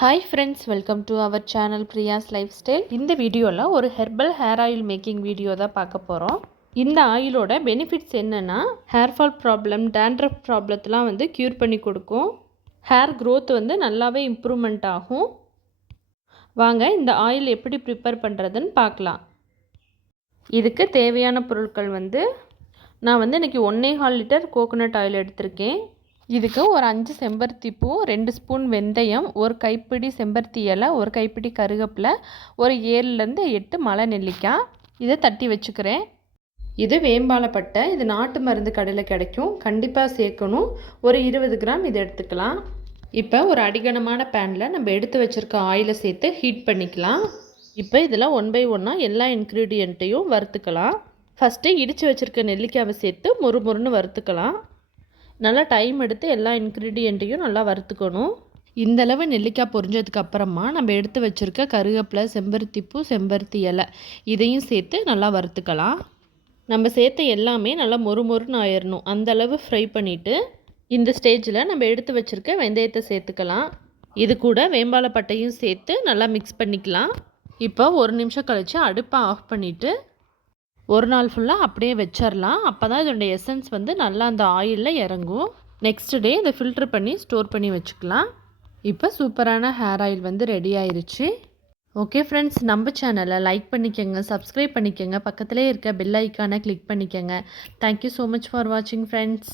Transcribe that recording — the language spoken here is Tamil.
Hi friends, welcome to our channel Priya's Lifestyle. இந்த வீடியோல ஒரு herbal hair oil making video தான் பார்க்க போறோம். இந்த ஆயிலோட பெனிஃபிட்ஸ் என்னன்னா ஹேர் ஃபால் ப்ராப்ளம், dandruff ப்ராப்ளத்தெல்லாம் கியூர் பண்ணி கொடுக்கும். ஹேர் growth நல்லாவே இம்ப்ரூவ்மெண்ட் ஆகும். வாங்க இந்த ஆயில் எப்படி ப்ரிப்பேர் பண்ணுறதுன்னு பார்க்கலாம். இதுக்கு தேவையான பொருட்கள் நான் இன்னைக்கு 1.25 லிட்டர் கோகோனட் ஆயில் எடுத்திருக்கேன். இதுக்கு ஒரு 5 செம்பருத்தி பூ, 2 ஸ்பூன் வெந்தயம், ஒரு கைப்பிடி செம்பருத்தி இலை, ஒரு கைப்பிடி கருவேப்பிலை, ஒரு 7லேருந்து 8 மலை நெல்லிக்காய் இதை தட்டி வச்சுக்கிறேன். இது வேம்பாலப்பட்டை, இது நாட்டு மருந்து கடையில் கிடைக்கும், கண்டிப்பாக சேர்க்கணும். ஒரு 20 கிராம் இது எடுத்துக்கலாம். இப்போ ஒரு அடிகனமான பேனில் நம்ம எடுத்து வச்சுருக்க ஆயிலை சேர்த்து ஹீட் பண்ணிக்கலாம். இப்போ இதில் 1 by 1 எல்லா இன்க்ரீடியண்ட்டையும் வறுத்துக்கலாம். ஃபஸ்ட்டு இடித்து வச்சுருக்க நெல்லிக்காவை சேர்த்து மொறுமொறுன்னு வறுத்துக்கலாம். நல்லா டைம் எடுத்து எல்லா இன்க்ரீடியண்ட்டையும் நல்லா வறுத்துக்கணும். இந்தளவு நெல்லிக்காய் பொரிஞ்சதுக்கு அப்புறமா நம்ம எடுத்து வச்சுருக்க கருவேப்பிலை, செம்பருத்தி பூ, செம்பருத்தி இலை இதையும் சேர்த்து நல்லா வறுத்துக்கலாம். நம்ம சேர்த்த எல்லாமே நல்லா மொறுமொறுன்னு ஆயிடணும். அந்தளவு ஃப்ரை பண்ணிவிட்டு இந்த ஸ்டேஜில் நம்ம எடுத்து வச்சுருக்க வெந்தயத்தை சேர்த்துக்கலாம். இது கூட வேம்பாலப்பட்டையும் சேர்த்து நல்லா மிக்ஸ் பண்ணிக்கலாம். இப்போ 1 நிமிஷம் கழித்து அடுப்பை ஆஃப் பண்ணிவிட்டு ஒரு நாள் ஃபுல்லாக அப்படியே வச்சிடலாம். அப்போ தான் இதோடைய எசன்ஸ் நல்லா அந்த ஆயிலில் இறங்கும். நெக்ஸ்ட் டே இதை ஃபில்ட்ரு பண்ணி ஸ்டோர் பண்ணி வச்சுக்கலாம். இப்போ சூப்பரான ஹேர் ஆயில் ரெடி ஆயிடுச்சு. ஓகே ஃப்ரெண்ட்ஸ், நம்ம சேனலை லைக் பண்ணிக்கோங்க, சப்ஸ்கிரைப் பண்ணிக்கோங்க, பக்கத்துலேயே இருக்க பெல் ஐக்கானை கிளிக் பண்ணிக்கோங்க. தேங்க்யூ ஸோ மச் ஃபார் வாட்சிங் ஃப்ரெண்ட்ஸ்.